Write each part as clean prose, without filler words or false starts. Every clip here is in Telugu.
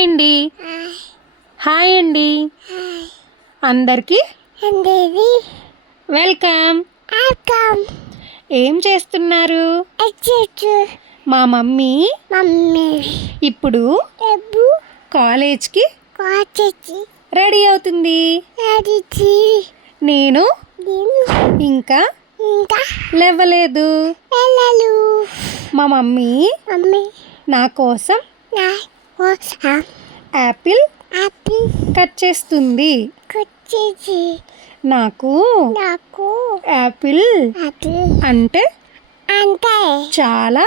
హాయ్ అండి. హాయ్ అండి అందరికీ వెల్కమ్. ఏం చేస్తున్నారు? మా మమ్మీ ఇప్పుడు కాలేజ్కి రెడీ అవుతుంది. నేను ఇంకా లేవలేదు. మా మమ్మీ నా కోసం యాపిల్ కట్ చేస్తుంది. నాకు యాపిల్ అంటే చాలా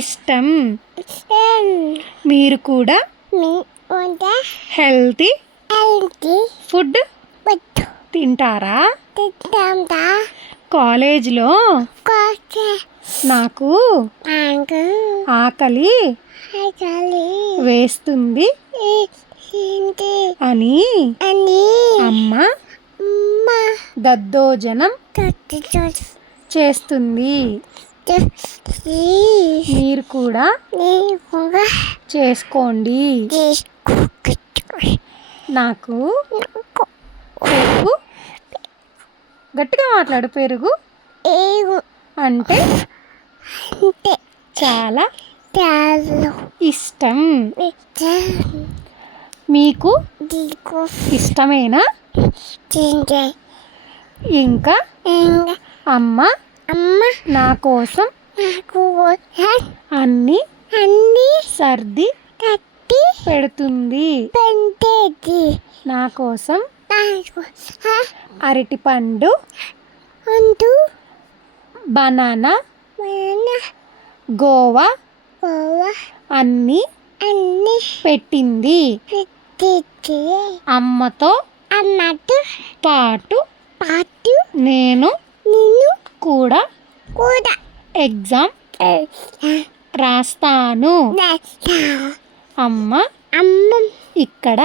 ఇష్టం. మీరు కూడా హెల్తీ ఫుడ్ తింటారా? కాలేజ్లో నాకు ఆకలి వేస్తుంది అని అమ్మ దద్దోజనం చేస్తుంది. మీరు కూడా చేసుకోండి. నాకు పెరుగు, గట్టిగా మాట్లాడు, పెరుగు అంటే చాలా ఇష్టం. మీకు ఇష్టమేనా? ఇంకా అమ్మ నా కోసం అన్ని సర్ది పెడుతుంది. నా కోసం అరటిపండు, బనానా, గోవా అన్ని పెట్టింది. అమ్మతో పాటు నేను కూడా ఎగ్జామ్ రాస్తాను. అమ్మ ఇక్కడ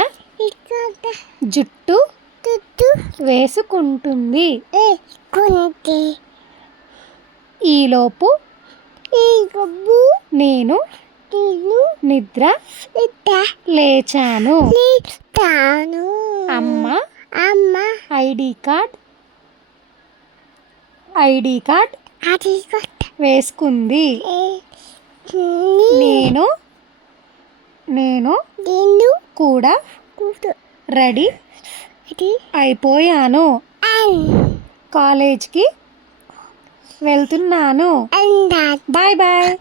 జుట్టు వేసుకుంటుంది. ఈలోపు నేను నిద్ర లేచాను. అమ్మ ఐడి కార్డ్ వేసుకుంది. నేను కూడా రెడీ అయిపోయాను. కాలేజ్కి వెళ్తున్నాను. Bye bye.